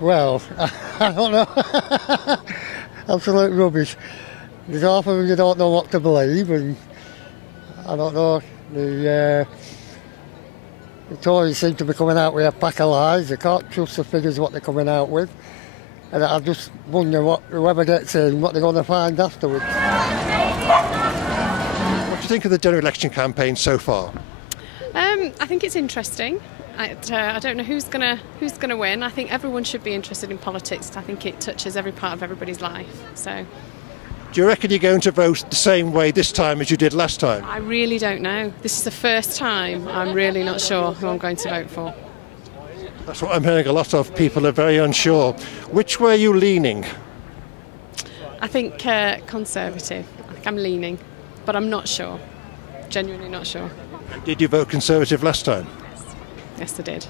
Well, I don't know. Absolute rubbish. There's half of them you don't know what to believe, and I don't know. The Tories seem to be coming out with a pack of lies. You can't trust the figures what they're coming out with. And I just wonder whoever gets in, what they're going to find afterwards. What do you think of the general election campaign so far? I think it's interesting. I don't know who's gonna win. I think everyone should be interested in politics. I think it touches every part of everybody's life. So, do you reckon you're going to vote the same way this time as you did last time? I really don't know. This is the first time. I'm really not sure who I'm going to vote for. That's what I'm hearing. A lot of people are very unsure. Which way are you leaning? I think Conservative. I think I'm leaning, but I'm not sure. Genuinely not sure. Did you vote Conservative last time? Yes, I did.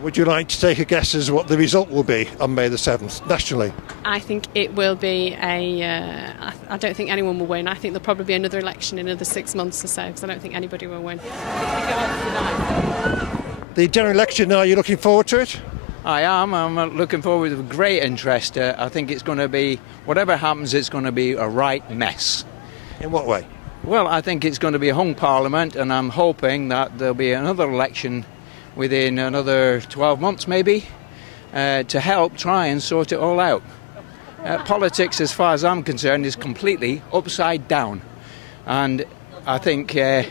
Would you like to take a guess as what the result will be on May the 7th, nationally? I think it will be I don't think anyone will win. I think there'll probably be another election in another 6 months or so, because I don't think anybody will win. The general election, are you looking forward to it? I am. I'm looking forward with great interest. I think it's going to be, whatever happens, it's going to be a right mess. In what way? Well, I think it's going to be a hung parliament, and I'm hoping that there'll be another election within another 12 months maybe, to help try and sort it all out. Politics, as far as I'm concerned, is completely upside down, and I think there's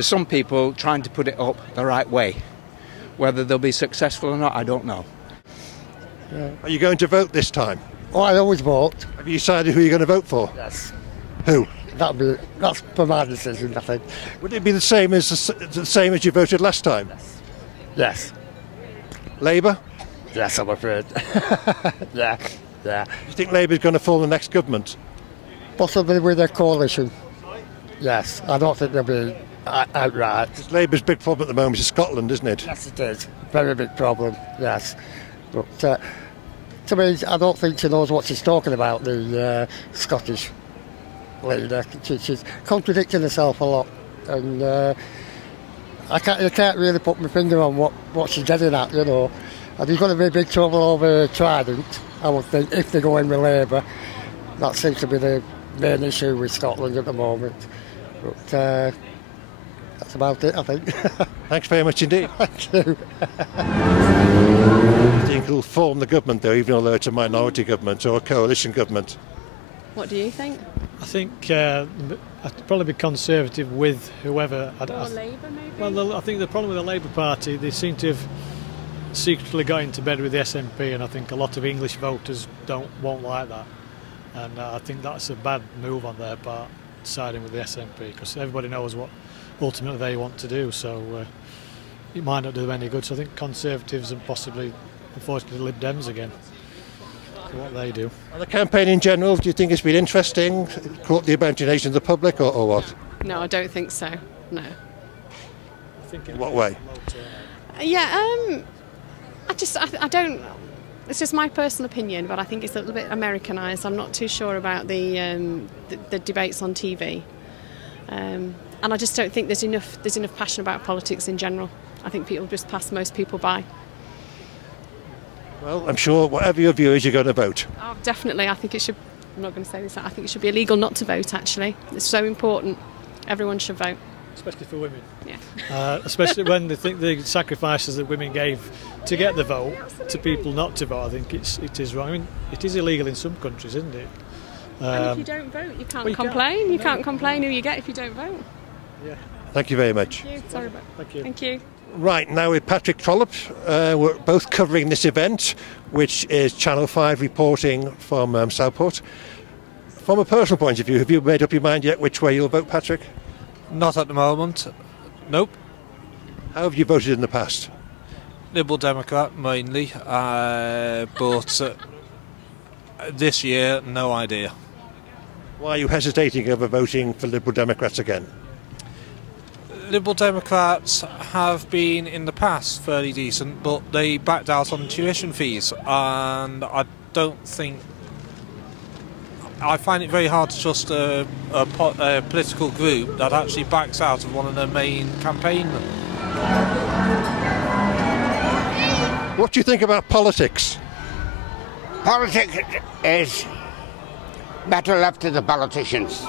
some people trying to put it up the right way. Whether they'll be successful or not, I don't know. Are you going to vote this time? Oh, I always vote. Have you decided who you're going to vote for? Yes. Who? That's for my decision, I think. Would it be the same as you voted last time? Yes. Labour? Yes, I'm afraid. Yeah. Do you think Labour's going to form the next government? Possibly with a coalition. Yes, I don't think they'll be outright. Labour's big problem at the moment is Scotland, isn't it? Yes, it is. Very big problem, yes. But to me, I don't think she knows what she's talking about, the Scottish leader. She's contradicting herself a lot. And I can't really put my finger on what she's getting at, you know. And there's going to be big trouble over Trident, I would think, if they go in with Labour. That seems to be the main issue with Scotland at the moment. But that's about it, I think. Thanks very much indeed. Thank you. I think it'll form the government, though, even although it's a minority government or a coalition government. What do you think? I think I'd probably be Conservative with whoever. Or Labour, maybe? Well, I think the problem with the Labour Party, they seem to have secretly got into bed with the SNP, and I think a lot of English voters won't like that. And I think that's a bad move on their part, siding with the SNP, because everybody knows what ultimately they want to do, so it might not do them any good. So I think Conservatives and possibly, unfortunately, Lib Dems again, for what they do. And the campaign in general, do you think it's been interesting, caught the imagination of the public, or what? No, I don't think so, no. In what way? Yeah, I don't. It's just my personal opinion, but I think it's a little bit Americanised. I'm not too sure about the debates on TV, and I just don't think there's enough passion about politics in general. I think people just pass most people by. Well, I'm sure whatever your view is, you're going to vote. Oh, definitely. I think it should. I'm not going to say this. I think it should be illegal not to vote. Actually, it's so important. Everyone should vote. Especially for women. Yeah. Especially when they think the sacrifices that women gave to get the vote to people not to vote. I think it is wrong. I mean, it is illegal in some countries, isn't it? And if you don't vote, you can't complain. You can't complain who you get if you don't vote. Yeah. Thank you very much. Thank you. Sorry about. Thank you. Thank you. Right, now with Patrick Trollope, we're both covering this event, which is Channel 5 reporting from Southport. From a personal point of view, have you made up your mind yet which way you'll vote, Patrick? Not at the moment. Nope. How have you voted in the past? Liberal Democrat mainly, but this year, no idea. Why are you hesitating over voting for Liberal Democrats again? Liberal Democrats have been in the past fairly decent, but they backed out on tuition fees, and I find it very hard to trust a political group that actually backs out of one of their main campaign. What do you think about politics? Politics is better left to the politicians.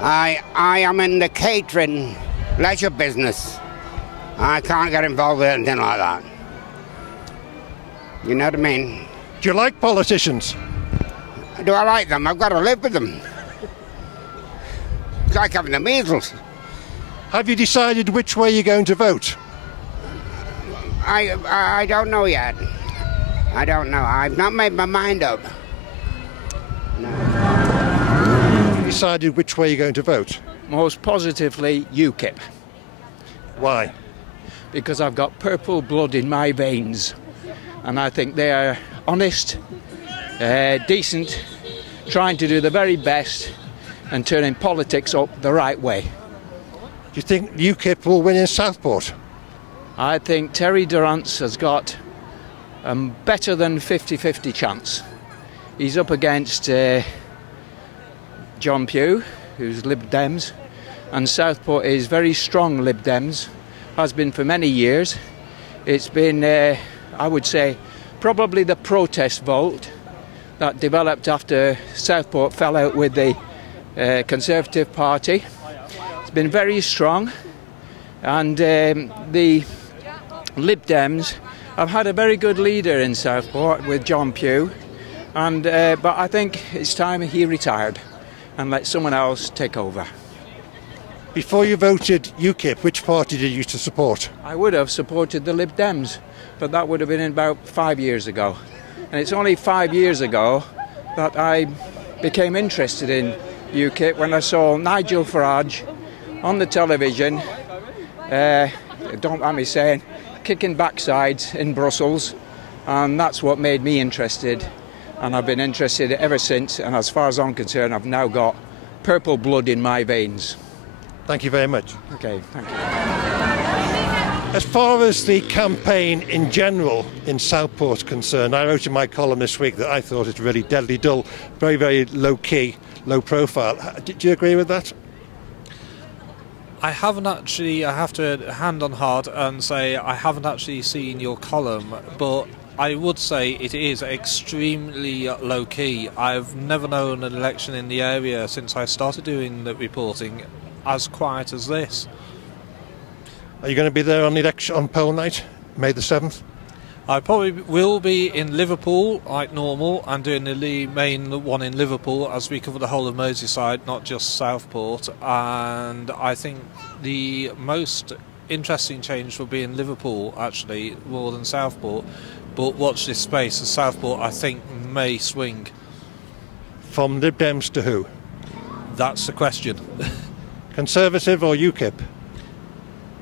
I am in the catering leisure business. I can't get involved with anything like that. You know what I mean? Do you like politicians? Do I like them? I've got to live with them. It's like having the measles. Have you decided which way you're going to vote? I don't know yet. I don't know. I've not made my mind up. No. Have you decided which way you're going to vote? Most positively, UKIP. Why? Because I've got purple blood in my veins. And I think they are honest, decent, trying to do the very best and turning politics up the right way. Do you think UKIP will win in Southport? I think Terry Durrance has got a better than 50-50 chance. He's up against John Pugh, who's Lib Dems, and Southport is very strong Lib Dems, has been for many years. It's been, I would say, probably the protest vote that developed after Southport fell out with the Conservative Party. It's been very strong, and the Lib Dems have had a very good leader in Southport with John Pugh, and but I think it's time he retired and let someone else take over. Before you voted UKIP, which party did you used to support? I would have supported the Lib Dems, but that would have been about 5 years ago. And it's only 5 years ago that I became interested in UKIP when I saw Nigel Farage on the television, don't mind me saying, kicking backsides in Brussels, and that's what made me interested. And I've been interested ever since, and as far as I'm concerned, I've now got purple blood in my veins. Thank you very much. Okay, thank you. As far as the campaign in general in Southport is concerned, I wrote in my column this week that I thought it's really deadly dull, very, very low-key, low profile. Do you agree with that? I haven't actually, I have to hand on heart and say I haven't actually seen your column, but I would say it is extremely low-key. I've never known an election in the area since I started doing the reporting as quiet as this. Are you going to be there on the election on poll night, May the 7th? I probably will be in Liverpool like normal and doing the main one in Liverpool as we cover the whole of Merseyside, not just Southport. And I think the most interesting change will be in Liverpool, actually, more than Southport. But watch this space, as Southport, I think, may swing. From Lib Dems to who? That's the question. Conservative or UKIP?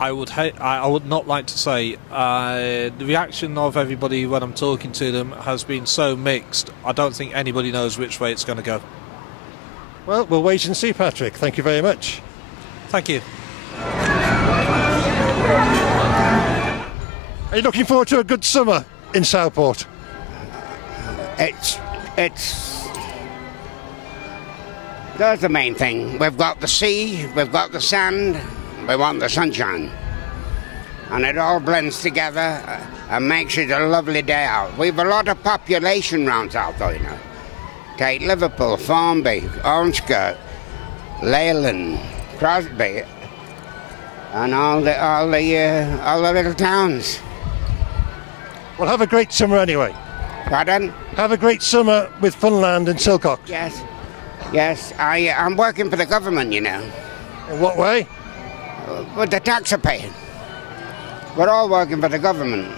I would not like to say. The reaction of everybody when I'm talking to them has been so mixed. I don't think anybody knows which way it's going to go. Well, we'll wait and see, Patrick. Thank you very much. Thank you. Are you looking forward to a good summer in Southport? That's the main thing. We've got the sea, we've got the sand, we want the sunshine. And it all blends together and makes it a lovely day out. We've a lot of population round Southport, you know. Take Liverpool, Formby, Ormskirk, Leyland, Crosby, and all the little towns. Well, have a great summer anyway. Pardon? Have a great summer with Funland and Silcock. Yes. Yes, I'm working for the government, you know. In what way? With the tax are paying. We're all working for the government.